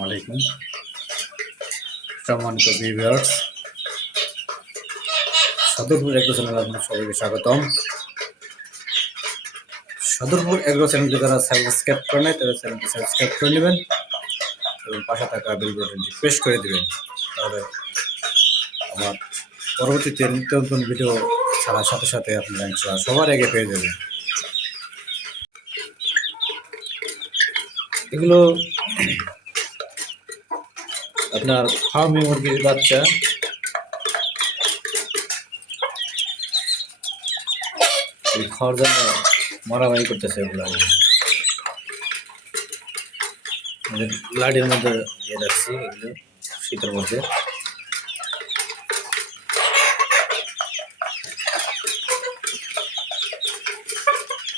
আসসালামু আলাইকুম সম্মানিত ভিউয়ার্স, সদরপুর এগ্রো চ্যানেলে আপনাদের সবাইকে স্বাগতম। সদরপুর এগ্রো চ্যানেলকে যারা সাবস্ক্রাইব করে নেয় তারা চ্যানেলটি সাবস্ক্রাইব করে নেবেন এবং পাশে থাকা বেল বাটনটি প্রেস করে দেবেন। তাহলে আমার পরবর্তীতে নিত্য নতুন ভিডিও ছাড়ার সাথে সাথে আপনারা ইনশাআল্লাহ সবার আগে পেয়ে যাবেন। এগুলো আপনার ফার্মি মুরগির বাচ্চা। খাওয়ার জন্য মারামারি করতেছে এগুলো, লাঠির মধ্যে দিয়ে রাখছি এগুলো শীতের মধ্যে।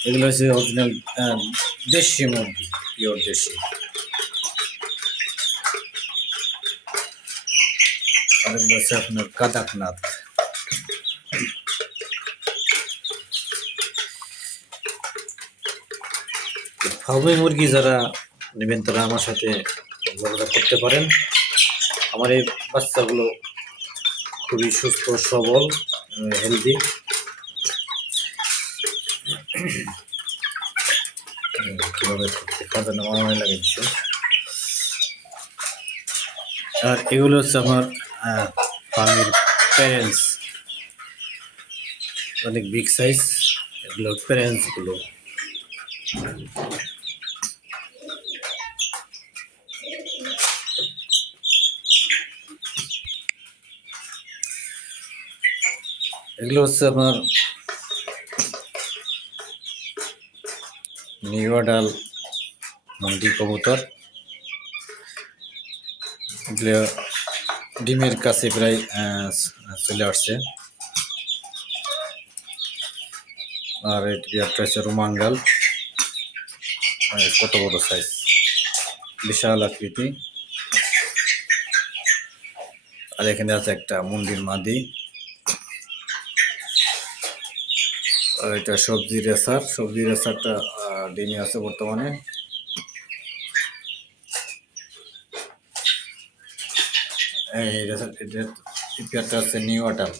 এগুলো হচ্ছে অরিজিনাল দেশি মুরগি, পিওর দেশি। আর এগুলো হচ্ছে আপনার কাদাকনাথ। ফার্মি মুরগি যারা নেবেন তারা আমার সাথে যোগাযোগ করতে পারেন। আমার এই বাচ্চাগুলো খুবই সুস্থ সবল, হেলদি। কীভাবে খাওয়ার মারামারি লাগাইছে। আর এগুলো হচ্ছে আমার ফার্মির প্যারেন্টস, অনেক বিগ সাইজ। এগুলো প্যারেন্টসগুলো। এগুলো হচ্ছে আপনার নিউডাল মন্ডি কবুতর। এগুলো ডিমের কাছে প্রায় চলে আসছে। আর এটি একটা হচ্ছে রোমাঙ্গাল, কত বড় সাইজ, বিশাল আকৃতি। আর এখানে আছে একটা মন্দির মাদি। আর এটা সবজি রেসার। সবজি রেসারটা ডিমে আছে বর্তমানে। এই রেসার এই পেয়ারটা আছে নিউ আটাল,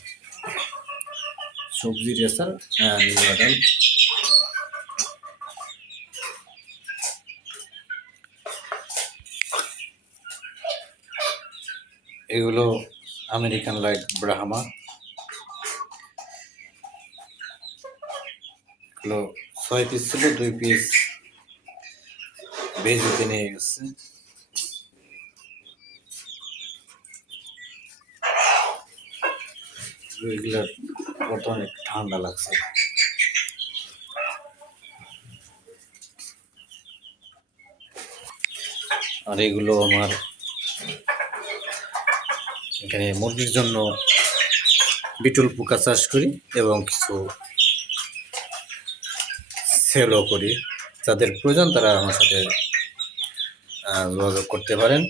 সবজি রেসার নিউ আটাল। এগুলো আমেরিকান লাইট ব্রাহ্মা। এগুলো 6 পিস ছিল, 2 পিস বেজিতে নিয়ে গেছে। এগুলোর বর্তমানে ঠান্ডা লাগছে। আর এগুলো আমার এখানে মুরগির জন্য বিটল পোকা চাষ করি এবং কিছু সেলও করি। যাদের প্রয়োজন তারা আমার সাথে যোগাযোগ করতে পারেন।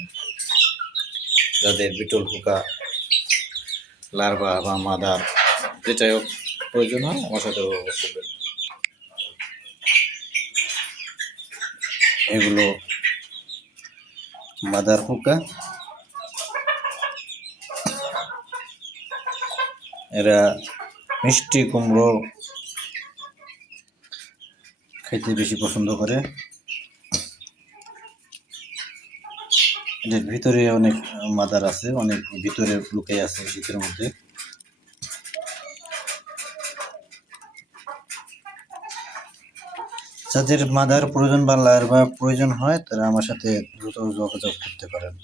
যাদের বিটল পোকা, লার্ভা বা মাদার যেটাই হোক প্রয়োজন হয় আমার সাথে যোগাযোগ করবেন। এগুলো মাদার পোকা। এরা মিষ্টি কুমড়ো খেতে বেশি পছন্দ করে। এদের ভিতরে অনেক মাদার আছে, অনেক ভিতরে লুকিয়ে আছে শীতের মধ্যে। যাদের মাদার প্রয়োজন বা লার্ভা প্রয়োজন হয় তারা আমার সাথে দ্রুত যোগাযোগ করতে পারেন।